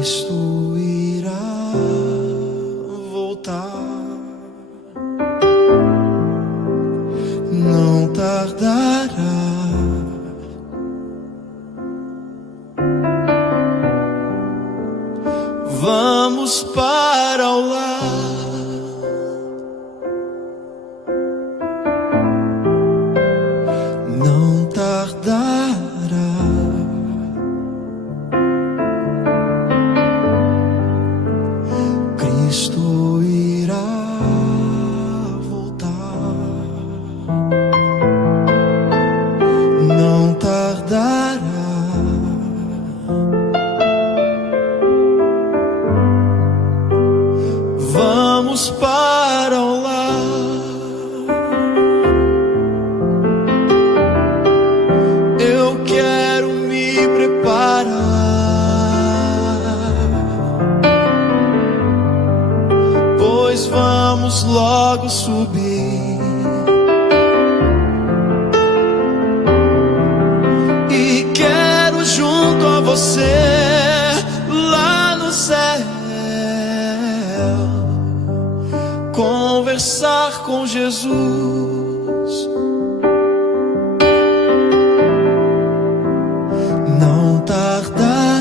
Cristo irá voltar, não tardará. Vamos para o lar, não tardará. Cristo irá voltar, não tardará. Vamos para o lar, eu quero me preparar, pois vamos logo subir e quero junto a você lá no céu conversar com Jesus. Não tardará.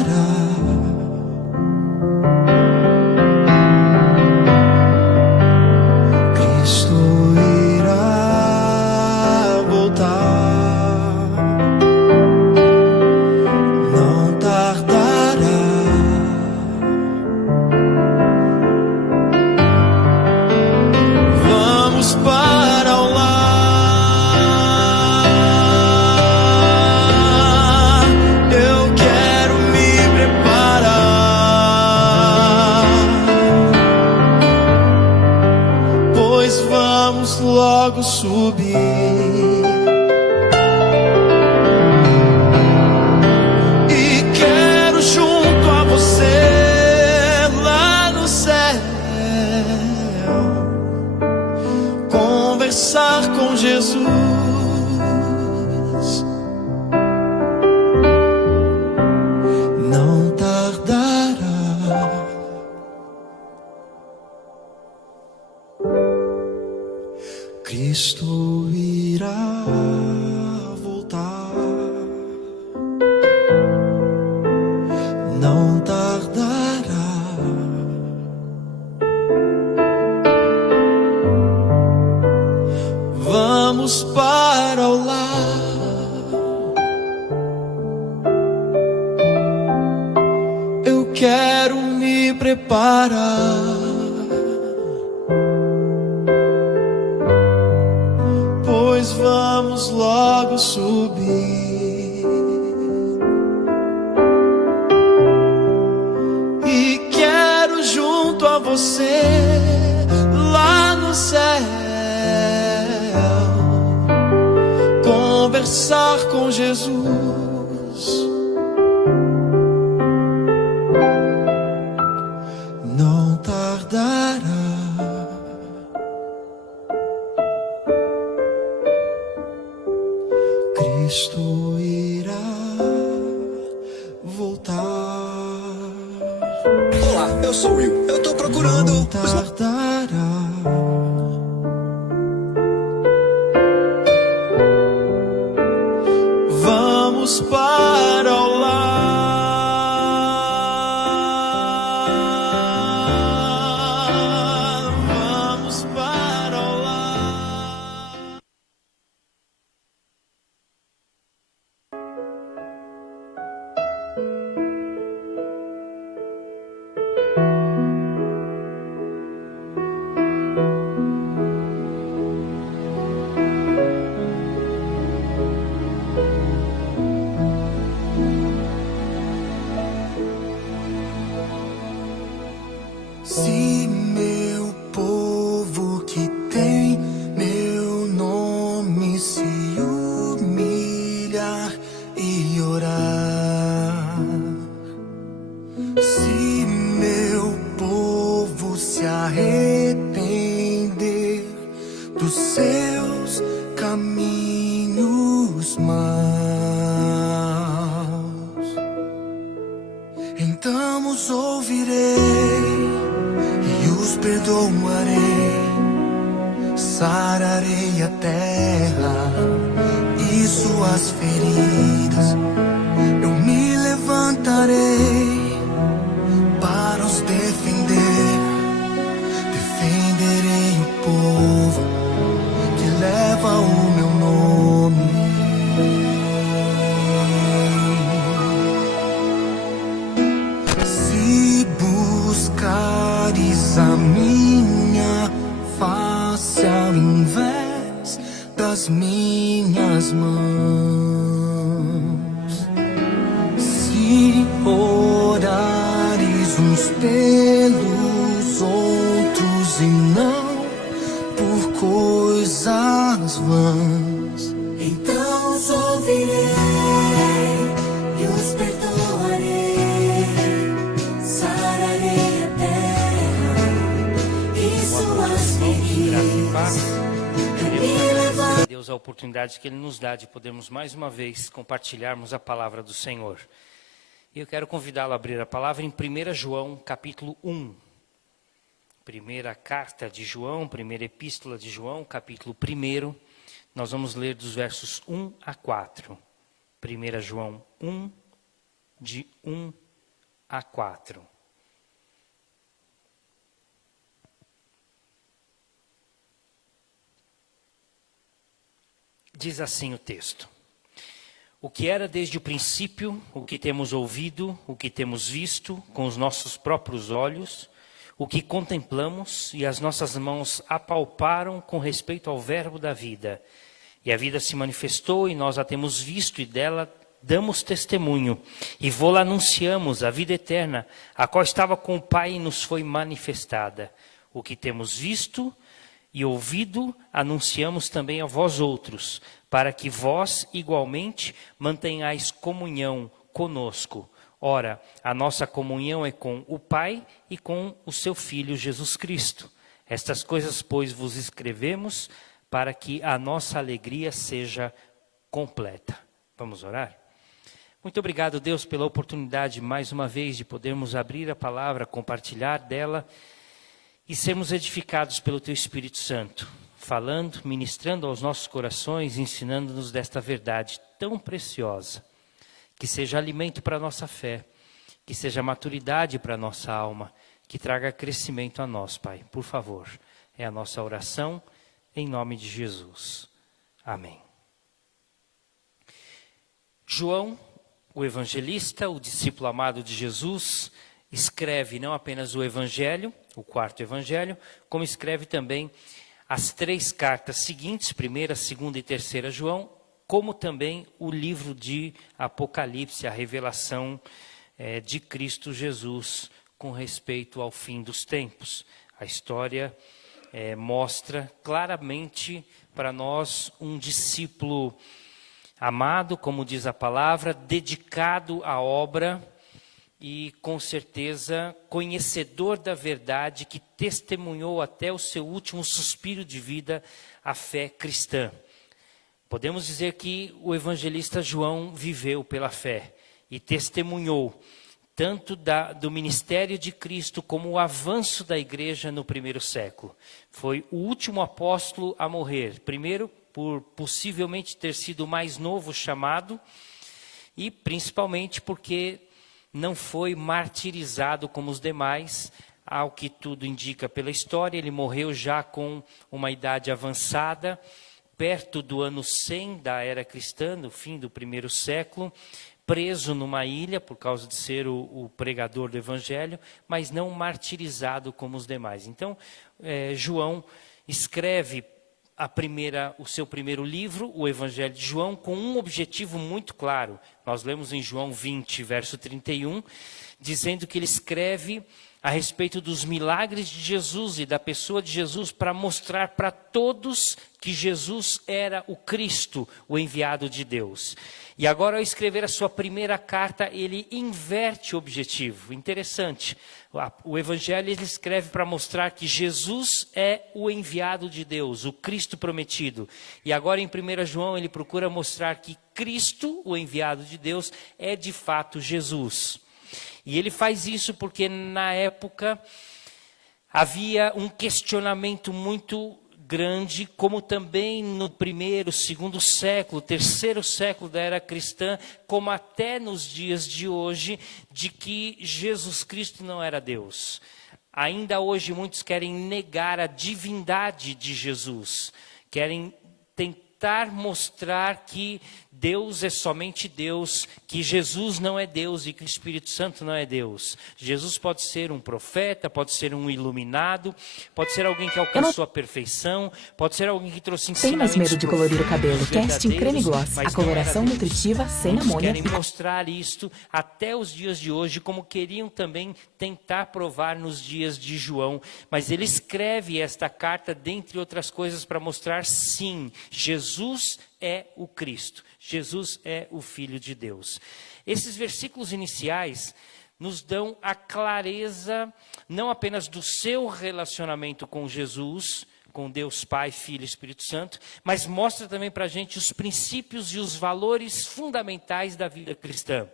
Cristo irá voltar, não tardará. Vamos para o lar, eu quero me preparar, pois vamos logo subir e quero junto a você lá no céu conversar com Jesus. Não tardará. Cristo irá voltar, não tardará. Vamos para o lar, eu quero me preparar, pois vamos logo subir e quero junto a você lá no céu conversar com Jesus. Não tardará. Cristo irá voltar. Olá, eu sou o Will. Eu tô procurando. Não tardará. Vamos para o lar, vamos para o lar. Se meu povo que tem meu nome se humilhar e orar, se meu povo se arrepender dos seus caminhos maus, então os os ouvirei e os perdoarei. Sararei a terra e suas feridas. Eu me levantarei para os defender. Defenderei o povo que leva o meu nome. Se buscares a minha face ao invés das minhas mãos, se orares uns pelos outros e não por coisas vãs, então os ouvirei e os perdoarei. Sararei a terra e suas feridas. Agradecer a Deus a oportunidade que Ele nos dá de podermos mais uma vez compartilharmos a palavra do Senhor. E eu quero convidá-lo a abrir a palavra em 1 João, capítulo 1. Primeira carta de João, primeira epístola de João, capítulo 1. Nós vamos ler dos versos 1 a 4. 1 João 1, de 1 a 4. Diz assim o texto: o que era desde o princípio, o que temos ouvido, o que temos visto com os nossos próprios olhos, o que contemplamos e as nossas mãos apalparam com respeito ao verbo da vida. E a vida se manifestou e nós a temos visto e dela damos testemunho. E vô-la anunciamos, a vida eterna, a qual estava com o Pai e nos foi manifestada. O que temos visto e ouvido, anunciamos também a vós outros, para que vós, igualmente, mantenhais comunhão conosco. Ora, a nossa comunhão é com o Pai e com o seu Filho Jesus Cristo. Estas coisas, pois, vos escrevemos, para que a nossa alegria seja completa. Vamos orar? Muito obrigado, Deus, pela oportunidade, mais uma vez, de podermos abrir a palavra, compartilhar dela, e sermos edificados pelo Teu Espírito Santo, falando, ministrando aos nossos corações, ensinando-nos desta verdade tão preciosa, que seja alimento para a nossa fé, que seja maturidade para a nossa alma, que traga crescimento a nós, Pai. Por favor, é a nossa oração, em nome de Jesus. Amém. João, o evangelista, o discípulo amado de Jesus, escreve não apenas o evangelho, o quarto evangelho, como escreve também as 3 cartas seguintes, 1ª, 2ª e 3ª João, como também o livro de Apocalipse, a revelação de Cristo Jesus com respeito ao fim dos tempos. A história mostra claramente para nós um discípulo amado, como diz a palavra, dedicado à obra, e com certeza conhecedor da verdade, que testemunhou até o seu último suspiro de vida a fé cristã. Podemos dizer que o evangelista João viveu pela fé e testemunhou tanto do ministério de Cristo como o avanço da igreja no primeiro século. Foi o último apóstolo a morrer, primeiro por possivelmente ter sido o mais novo chamado, e principalmente porque não foi martirizado como os demais, ao que tudo indica pela história. Ele morreu já com uma idade avançada, perto do ano 100 da era cristã, no fim do primeiro século, preso numa ilha por causa de ser o pregador do evangelho, mas não martirizado como os demais. Então, João escreve o seu primeiro livro, o Evangelho de João, com um objetivo muito claro. Nós lemos em João 20, verso 31, dizendo que ele escreve a respeito dos milagres de Jesus e da pessoa de Jesus, para mostrar para todos que Jesus era o Cristo, o enviado de Deus. E agora, ao escrever a sua primeira carta, ele inverte o objetivo. Interessante. O Evangelho ele escreve para mostrar que Jesus é o enviado de Deus, o Cristo prometido. E agora, em 1 João, ele procura mostrar que Cristo, o enviado de Deus, é de fato Jesus. E ele faz isso porque na época havia um questionamento muito grande, como também no primeiro, segundo século, terceiro século da era cristã, como até nos dias de hoje, de que Jesus Cristo não era Deus. Ainda hoje muitos querem negar a divindade de Jesus, querem tentar mostrar que Deus é somente Deus, que Jesus não é Deus e que o Espírito Santo não é Deus. Jesus pode ser um profeta, pode ser um iluminado, pode ser alguém que alcançou a perfeição, pode ser alguém que trouxe Tem ensinamentos mais medo de colorir o cabelo? profundos, Casting Creme verdadeiros, Gloss. mas A coloração não era Deus. nutritiva sem Muitos amônia. querem mostrar isto até os dias de hoje, como queriam também tentar provar nos dias de João. Mas ele escreve esta carta, dentre outras coisas, para mostrar, sim, Jesus é o Cristo. Jesus é o Filho de Deus. Esses versículos iniciais nos dão a clareza, não apenas do seu relacionamento com Jesus, com Deus Pai, Filho e Espírito Santo, mas mostra também para a gente os princípios e os valores fundamentais da vida cristã.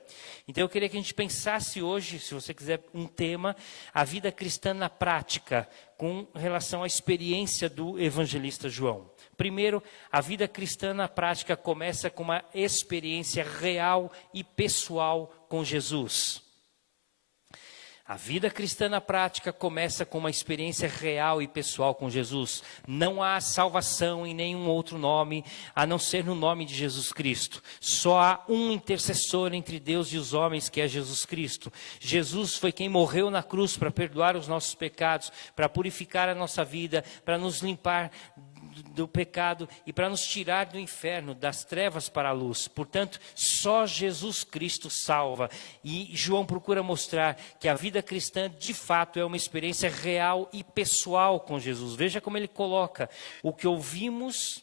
Então eu queria que a gente pensasse hoje, se você quiser um tema, a vida cristã na prática, com relação à experiência do evangelista João. Primeiro, a vida cristã na prática começa com uma experiência real e pessoal com Jesus. A vida cristã na prática começa com uma experiência real e pessoal com Jesus. Não há salvação em nenhum outro nome, a não ser no nome de Jesus Cristo. Só há um intercessor entre Deus e os homens, que é Jesus Cristo. Jesus foi quem morreu na cruz para perdoar os nossos pecados, para purificar a nossa vida, para nos limpar do pecado e para nos tirar do inferno, das trevas para a luz. Portanto, só Jesus Cristo salva. E João procura mostrar que a vida cristã, de fato, é uma experiência real e pessoal com Jesus. Veja como ele coloca o que ouvimos,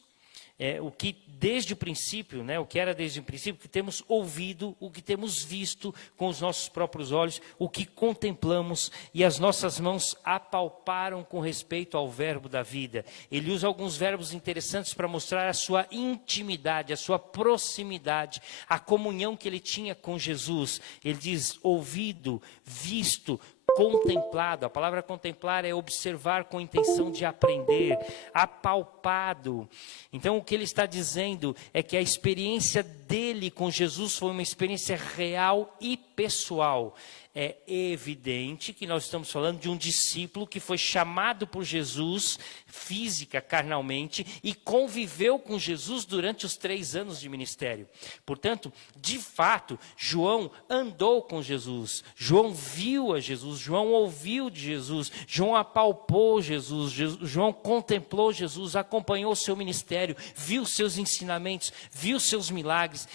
o que desde o princípio, o que era desde o princípio, que temos ouvido, o que temos visto com os nossos próprios olhos, o que contemplamos e as nossas mãos apalparam com respeito ao verbo da vida. Ele usa alguns verbos interessantes para mostrar a sua intimidade, a sua proximidade, a comunhão que ele tinha com Jesus. Ele diz ouvido, visto, contemplado. A palavra contemplar é observar com intenção de aprender, apalpado. Então o que ele está dizendo é que a experiência dele com Jesus foi uma experiência real e pessoal. É evidente que nós estamos falando de um discípulo que foi chamado por Jesus, física, carnalmente, e conviveu com Jesus durante os 3 anos de ministério. Portanto, de fato, João andou com Jesus, João viu a Jesus, João ouviu de Jesus, João apalpou Jesus, João contemplou Jesus, acompanhou o seu ministério, viu seus ensinamentos, viu seus milagres,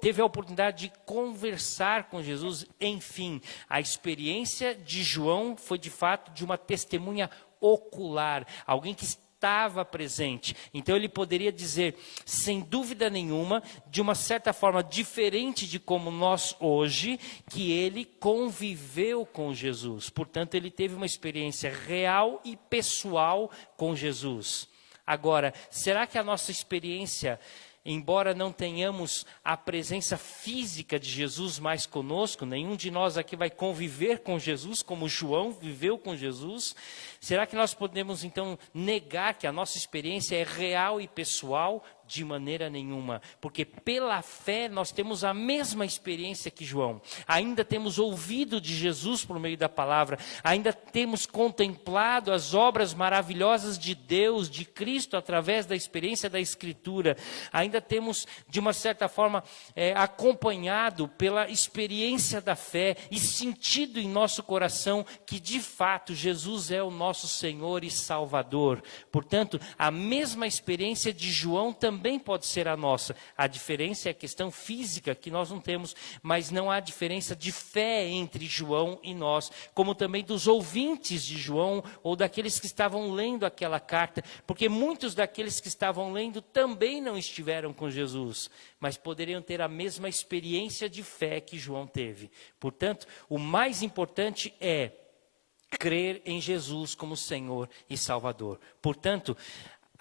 teve a oportunidade de conversar com Jesus, enfim. A experiência de João foi de fato de uma testemunha ocular, alguém que estava presente. Então ele poderia dizer, sem dúvida nenhuma, de uma certa forma diferente de como nós hoje, que ele conviveu com Jesus. Portanto, ele teve uma experiência real e pessoal com Jesus. Agora, será que a nossa experiência, embora não tenhamos a presença física de Jesus mais conosco, nenhum de nós aqui vai conviver com Jesus como João viveu com Jesus, será que nós podemos então negar que a nossa experiência é real e pessoal? De maneira nenhuma, porque pela fé nós temos a mesma experiência que João, ainda temos ouvido de Jesus por meio da palavra, ainda temos contemplado as obras maravilhosas de Deus, de Cristo, através da experiência da Escritura, ainda temos de uma certa forma acompanhado pela experiência da fé e sentido em nosso coração que de fato Jesus é o nosso Senhor e Salvador. Portanto, a mesma experiência de João também pode ser a nossa. A diferença é a questão física que nós não temos, mas não há diferença de fé entre João e nós, como também dos ouvintes de João ou daqueles que estavam lendo aquela carta, porque muitos daqueles que estavam lendo também não estiveram com Jesus, mas poderiam ter a mesma experiência de fé que João teve. Portanto, o mais importante é crer em Jesus como Senhor e Salvador. Portanto,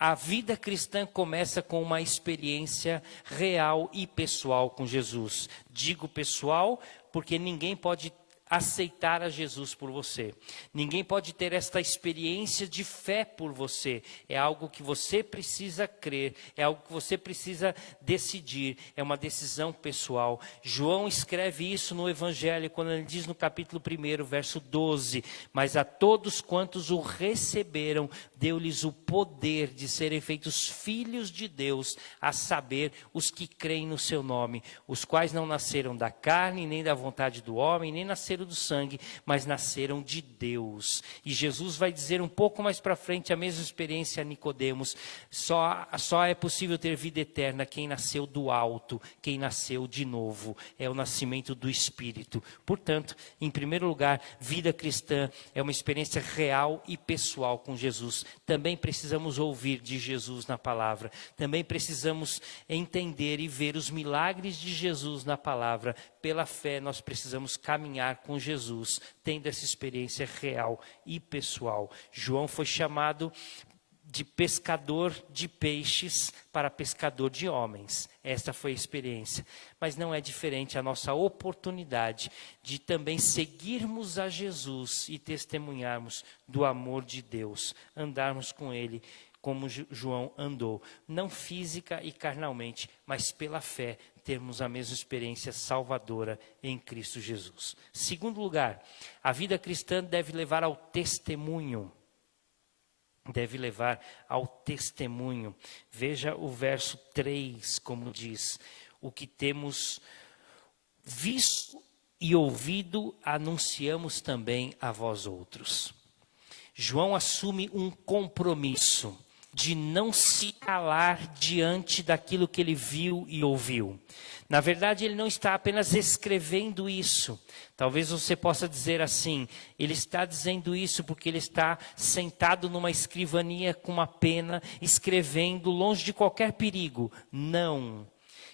a vida cristã começa com uma experiência real e pessoal com Jesus. Digo pessoal porque ninguém pode aceitar a Jesus por você. Ninguém pode ter esta experiência de fé por você. É algo que você precisa crer, é algo que você precisa decidir, é uma decisão pessoal. João escreve isso no Evangelho, quando ele diz no capítulo 1, verso 12, mas a todos quantos o receberam, deu-lhes o poder de serem feitos filhos de Deus, a saber, os que creem no seu nome, os quais não nasceram da carne, nem da vontade do homem, nem nasceram do sangue, mas nasceram de Deus. E Jesus vai dizer um pouco mais para frente a mesma experiência a Nicodemos: só é possível ter vida eterna quem nasceu do alto, quem nasceu de novo, é o nascimento do Espírito. Portanto, em primeiro lugar, vida cristã é uma experiência real e pessoal com Jesus. Também precisamos ouvir de Jesus na palavra, também precisamos entender e ver os milagres de Jesus na palavra. Pela fé nós precisamos caminhar com Jesus, tendo essa experiência real e pessoal. João foi chamado de pescador de peixes para pescador de homens. Esta foi a experiência. Mas não é diferente a nossa oportunidade de também seguirmos a Jesus e testemunharmos do amor de Deus, andarmos com Ele como João andou, não física e carnalmente, mas pela fé, termos a mesma experiência salvadora em Cristo Jesus. Segundo lugar, a vida cristã deve levar ao testemunho. Deve levar ao testemunho. Veja o verso 3, como diz: o que temos visto e ouvido, anunciamos também a vós outros. João assume um compromisso de não se calar diante daquilo que ele viu e ouviu. Na verdade, ele não está apenas escrevendo isso. Talvez você possa dizer assim: ele está dizendo isso porque ele está sentado numa escrivaninha com uma pena, escrevendo longe de qualquer perigo. Não.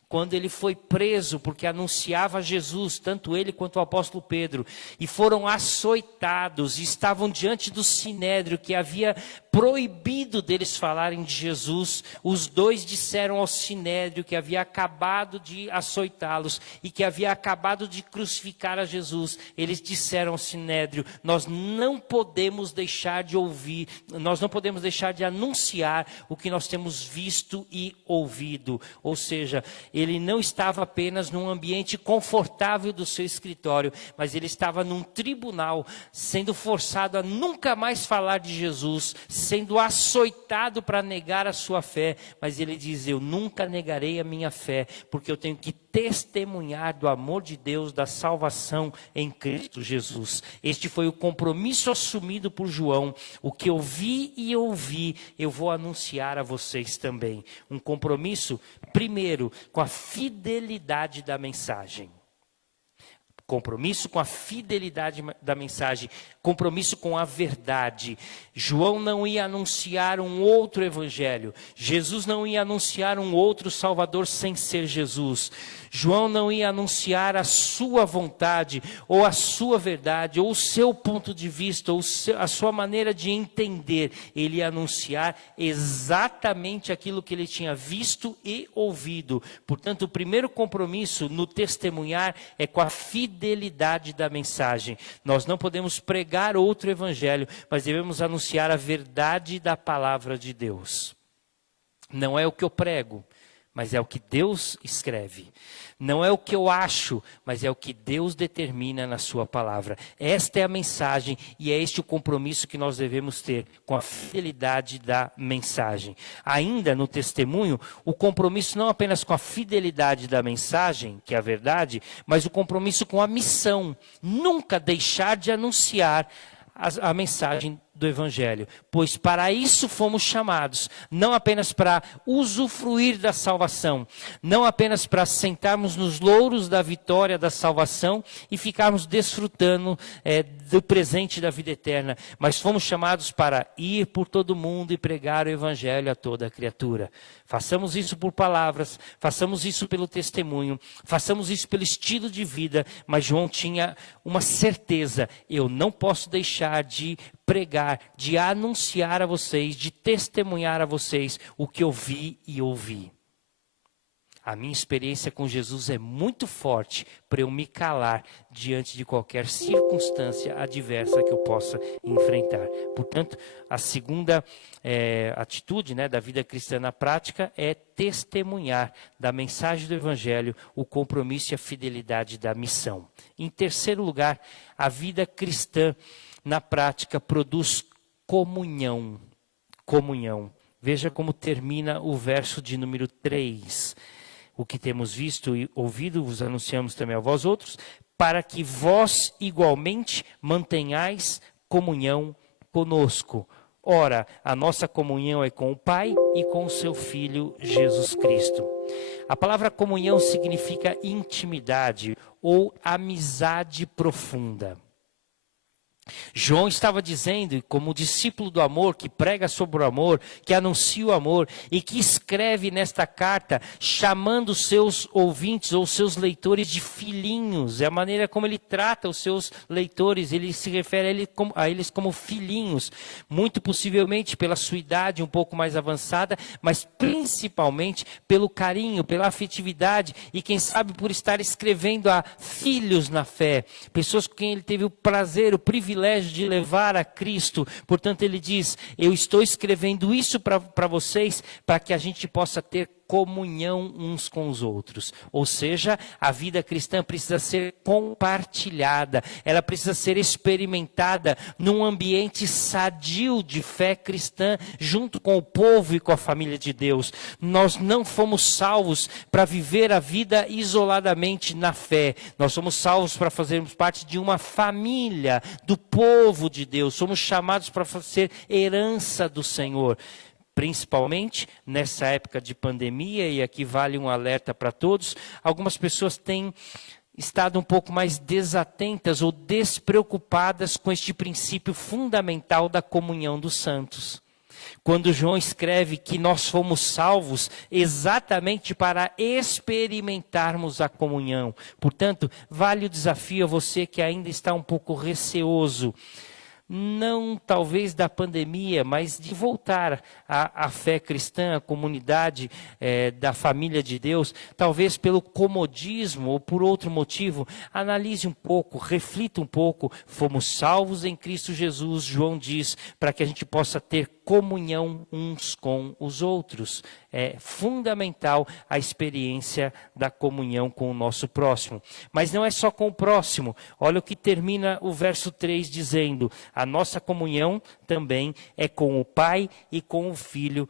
Quando ele foi preso, porque anunciava Jesus, tanto ele quanto o apóstolo Pedro, e foram açoitados, e estavam diante do sinédrio, que havia proibido deles falarem de Jesus, os dois disseram ao sinédrio que havia acabado de açoitá-los, e que havia acabado de crucificar a Jesus. Eles disseram ao sinédrio: nós não podemos deixar de ouvir, nós não podemos deixar de anunciar o que nós temos visto e ouvido. Ou seja, ele não estava apenas num ambiente confortável do seu escritório, mas ele estava num tribunal, sendo forçado a nunca mais falar de Jesus, sendo açoitado para negar a sua fé. Mas ele diz: eu nunca negarei a minha fé, porque eu tenho que testemunhar do amor de Deus, da salvação em Cristo Jesus. Este foi o compromisso assumido por João. O que eu vi e ouvi, eu vou anunciar a vocês também. Um compromisso, primeiro, com a fidelidade da mensagem. Compromisso com a fidelidade da mensagem, compromisso com a verdade. João não ia anunciar um outro evangelho. Jesus não ia anunciar um outro Salvador sem ser Jesus. João não ia anunciar a sua vontade, ou a sua verdade, ou o seu ponto de vista, ou a sua maneira de entender. Ele ia anunciar exatamente aquilo que ele tinha visto e ouvido. Portanto, o primeiro compromisso no testemunhar é com a fidelidade da mensagem. Nós não podemos pregar outro evangelho, mas devemos anunciar a verdade da palavra de Deus. Não é o que eu prego, mas é o que Deus escreve. Não é o que eu acho, mas é o que Deus determina na sua palavra. Esta é a mensagem e é este o compromisso que nós devemos ter com a fidelidade da mensagem. Ainda no testemunho, o compromisso não apenas com a fidelidade da mensagem, que é a verdade, mas o compromisso com a missão. Nunca deixar de anunciar a mensagem do Evangelho, pois para isso fomos chamados, não apenas para usufruir da salvação, não apenas para sentarmos nos louros da vitória da salvação e ficarmos desfrutando do presente da vida eterna, mas fomos chamados para ir por todo o mundo e pregar o Evangelho a toda criatura. Façamos isso por palavras, façamos isso pelo testemunho, façamos isso pelo estilo de vida, mas João tinha uma certeza: eu não posso deixar de pregar, de anunciar a vocês, de testemunhar a vocês o que eu vi e ouvi. A minha experiência com Jesus é muito forte para eu me calar diante de qualquer circunstância adversa que eu possa enfrentar. Portanto, a segunda atitude, né, da vida cristã na prática é testemunhar da mensagem do Evangelho o compromisso e a fidelidade da missão. Em terceiro lugar, a vida cristã na prática produz comunhão. Comunhão. Veja como termina o verso de número 3. O que temos visto e ouvido, vos anunciamos também a vós outros, para que vós igualmente mantenhais comunhão conosco. Ora, a nossa comunhão é com o Pai e com o seu Filho Jesus Cristo. A palavra comunhão significa intimidade ou amizade profunda. João estava dizendo, como discípulo do amor, que prega sobre o amor, que anuncia o amor e que escreve nesta carta chamando os seus ouvintes ou seus leitores de filhinhos. É a maneira como ele trata os seus leitores, ele se refere a eles como filhinhos, muito possivelmente pela sua idade um pouco mais avançada, mas principalmente pelo carinho, pela afetividade e quem sabe por estar escrevendo a filhos na fé, pessoas com quem ele teve o prazer, o privilégio de levar a Cristo. Portanto, ele diz, eu estou escrevendo isso para vocês, para que a gente possa ter comunhão uns com os outros. Ou seja, a vida cristã precisa ser compartilhada, ela precisa ser experimentada num ambiente sadio de fé cristã, junto com o povo e com a família de Deus. Nós não fomos salvos para viver a vida isoladamente na fé. Nós somos salvos para fazermos parte de uma família, do povo de Deus. Somos chamados para ser herança do Senhor. Principalmente nessa época de pandemia, e aqui vale um alerta para todos, algumas pessoas têm estado um pouco mais desatentas ou despreocupadas com este princípio fundamental da comunhão dos santos. Quando João escreve que nós fomos salvos exatamente para experimentarmos a comunhão. Portanto, vale o desafio a você que ainda está um pouco receoso, não talvez da pandemia, mas de voltar à fé cristã, à comunidade da família de Deus, talvez pelo comodismo ou por outro motivo. Analise um pouco, reflita um pouco. Fomos salvos em Cristo Jesus, João diz, para que a gente possa ter comunhão uns com os outros. É fundamental a experiência da comunhão com o nosso próximo. Mas não é só com o próximo. Olha o que termina o verso 3 dizendo: a nossa comunhão também é com o Pai e com o Filho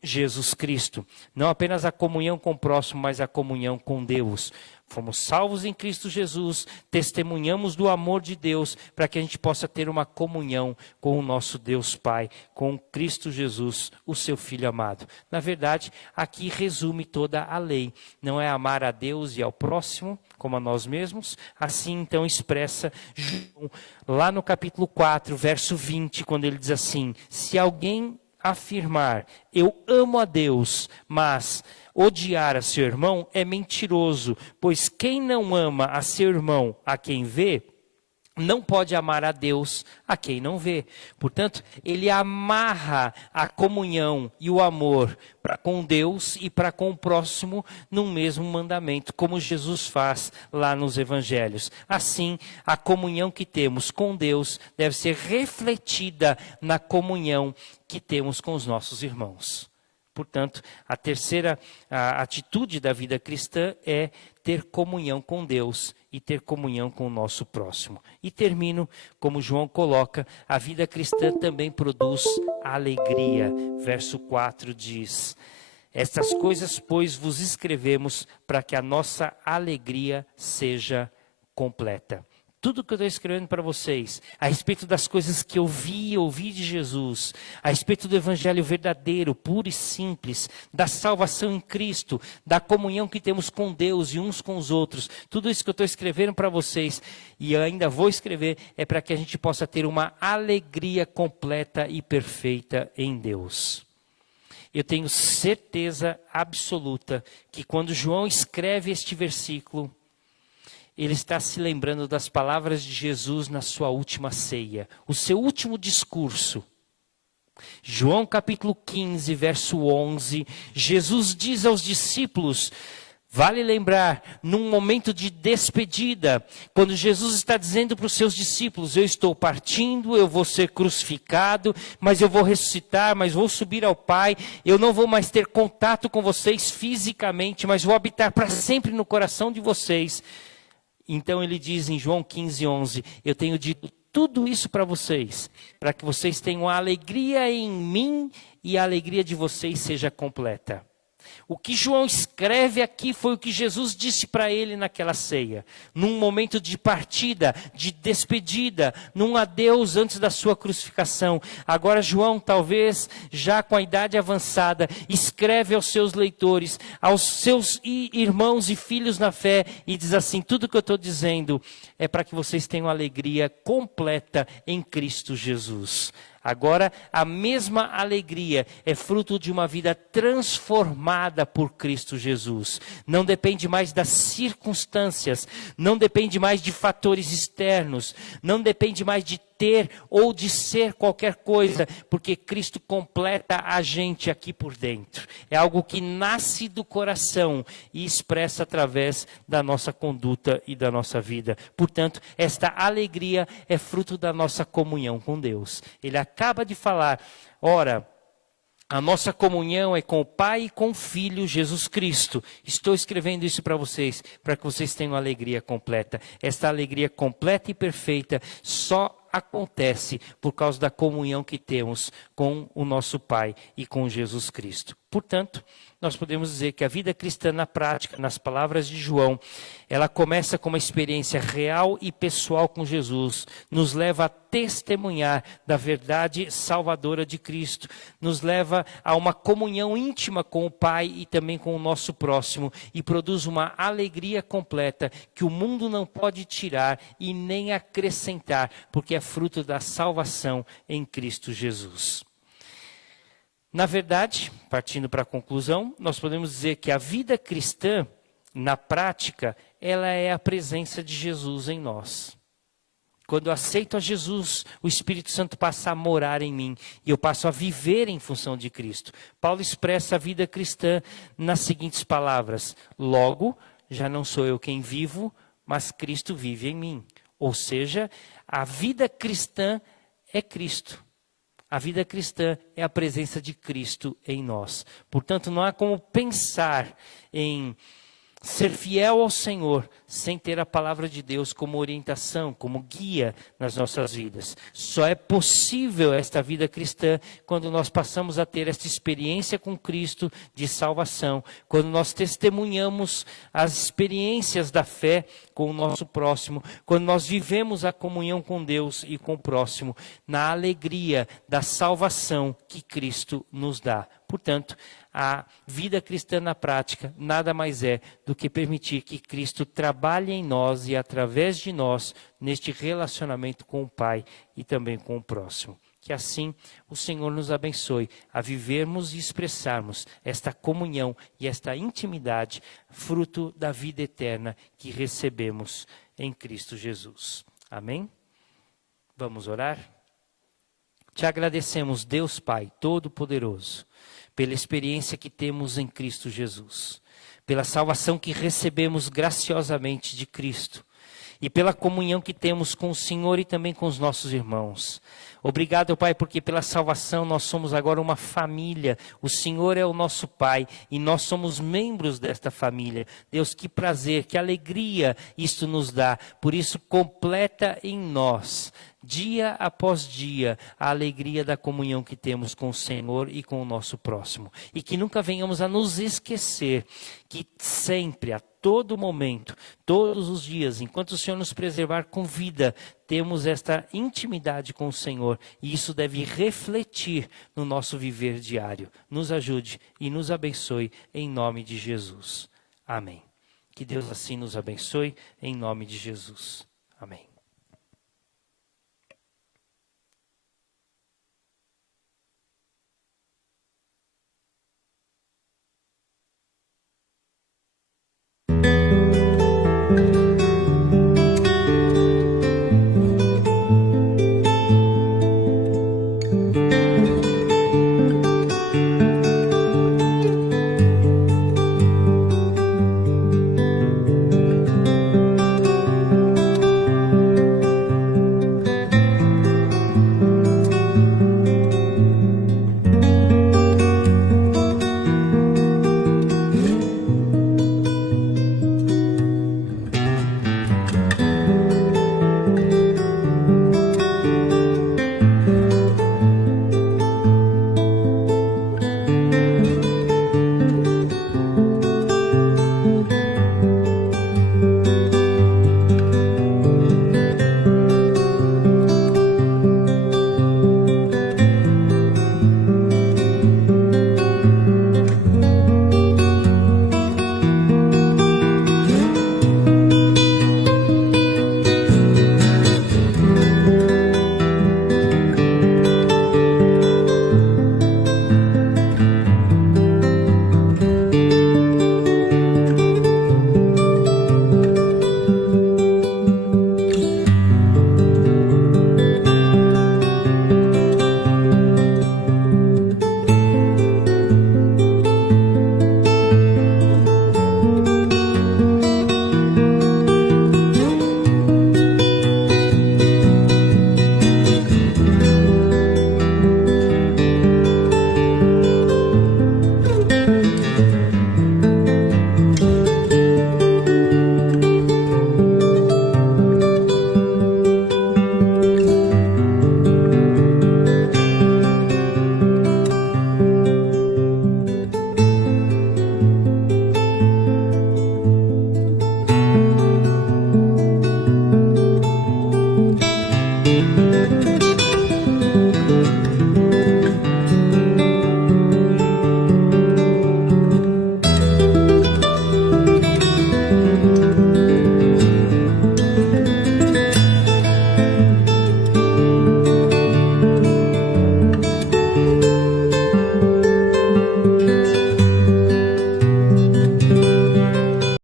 Jesus Cristo. Não apenas a comunhão com o próximo, mas a comunhão com Deus. Fomos salvos em Cristo Jesus, testemunhamos do amor de Deus, para que a gente possa ter uma comunhão com o nosso Deus Pai, com Cristo Jesus, o seu Filho amado. Na verdade, aqui resume toda a lei. Não é amar a Deus e ao próximo, como a nós mesmos. Assim, então, expressa João, lá no capítulo 4, verso 20, quando ele diz assim: se alguém afirmar, eu amo a Deus, mas odiar a seu irmão, é mentiroso, pois quem não ama a seu irmão a quem vê, não pode amar a Deus a quem não vê. Portanto, ele amarra a comunhão e o amor para com Deus e para com o próximo num mesmo mandamento, como Jesus faz lá nos evangelhos. Assim, a comunhão que temos com Deus deve ser refletida na comunhão que temos com os nossos irmãos. Portanto, a terceira atitude da vida cristã é ter comunhão com Deus e ter comunhão com o nosso próximo. E termino, como João coloca, a vida cristã também produz alegria. Verso 4 diz: estas coisas, pois, vos escrevemos para que a nossa alegria seja completa. Tudo que eu estou escrevendo para vocês, a respeito das coisas que eu vi e ouvi de Jesus, a respeito do evangelho verdadeiro, puro e simples, da salvação em Cristo, da comunhão que temos com Deus e uns com os outros, tudo isso que eu estou escrevendo para vocês, e eu ainda vou escrever, é para que a gente possa ter uma alegria completa e perfeita em Deus. Eu tenho certeza absoluta que quando João escreve este versículo, ele está se lembrando das palavras de Jesus na sua última ceia. O seu último discurso João capítulo 15, verso 11, Jesus diz aos discípulos, vale lembrar, num momento de despedida, quando Jesus está dizendo para os seus discípulos, eu estou partindo, eu vou ser crucificado, mas eu vou ressuscitar, mas vou subir ao Pai, eu não vou mais ter contato com vocês fisicamente, mas vou habitar para sempre no coração de vocês. Então ele diz em João 15, 11, eu tenho dito tudo isso para vocês, para que vocês tenham alegria em mim e a alegria de vocês seja completa. O que João escreve aqui foi o que Jesus disse para ele naquela ceia, num momento de partida, de despedida, num adeus antes da sua crucificação. Agora João, talvez já com a idade avançada, escreve aos seus leitores, aos seus irmãos e filhos na fé, e diz assim, tudo que eu estou dizendo é para que vocês tenham alegria completa em Cristo Jesus. Agora, a mesma alegria é fruto de uma vida transformada por Cristo Jesus. Não depende mais das circunstâncias, não depende mais de fatores externos, não depende mais de ter ou de ser qualquer coisa, porque Cristo completa a gente aqui por dentro. É algo que nasce do coração e expressa através da nossa conduta e da nossa vida. Portanto, esta alegria é fruto da nossa comunhão com Deus. Ele acaba de falar, ora, a nossa comunhão é com o Pai e com o Filho Jesus Cristo. Estou escrevendo isso para vocês, para que vocês tenham alegria completa. Esta alegria completa e perfeita só acontece por causa da comunhão que temos com o nosso Pai e com Jesus Cristo. Portanto, nós podemos dizer que a vida cristã na prática, nas palavras de João, ela começa com uma experiência real e pessoal com Jesus, nos leva a testemunhar da verdade salvadora de Cristo, nos leva a uma comunhão íntima com o Pai e também com o nosso próximo, e produz uma alegria completa que o mundo não pode tirar e nem acrescentar, porque é fruto da salvação em Cristo Jesus. Na verdade, partindo para a conclusão, nós podemos dizer que a vida cristã, na prática, ela é a presença de Jesus em nós. Quando eu aceito a Jesus, o Espírito Santo passa a morar em mim e eu passo a viver em função de Cristo. Paulo expressa a vida cristã nas seguintes palavras: logo, já não sou eu quem vivo, mas Cristo vive em mim. Ou seja, a vida cristã é Cristo. A vida cristã é a presença de Cristo em nós. Portanto, não há como pensar em ser fiel ao Senhor sem ter a palavra de Deus como orientação, como guia nas nossas vidas. Só é possível esta vida cristã quando nós passamos a ter esta experiência com Cristo de salvação, quando nós testemunhamos as experiências da fé com o nosso próximo, quando nós vivemos a comunhão com Deus e com o próximo, na alegria da salvação que Cristo nos dá. Portanto, a vida cristã na prática nada mais é do que permitir que Cristo trabalhe em nós e através de nós neste relacionamento com o Pai e também com o próximo. Que assim o Senhor nos abençoe a vivermos e expressarmos esta comunhão e esta intimidade, fruto da vida eterna que recebemos em Cristo Jesus. Amém? Vamos orar? Te agradecemos, Deus Pai Todo-Poderoso, pela experiência que temos em Cristo Jesus, pela salvação que recebemos graciosamente de Cristo e pela comunhão que temos com o Senhor e também com os nossos irmãos. Obrigado, Pai, porque pela salvação nós somos agora uma família. O Senhor é o nosso Pai e nós somos membros desta família. Deus, que prazer, que alegria isto nos dá. Por isso, completa em nós, dia após dia, a alegria da comunhão que temos com o Senhor e com o nosso próximo. E que nunca venhamos a nos esquecer que sempre, a todo momento, todos os dias, enquanto o Senhor nos preservar com vida, temos esta intimidade com o Senhor. E isso deve refletir no nosso viver diário. Nos ajude e nos abençoe em nome de Jesus. Amém. Que Deus assim nos abençoe em nome de Jesus. Amém.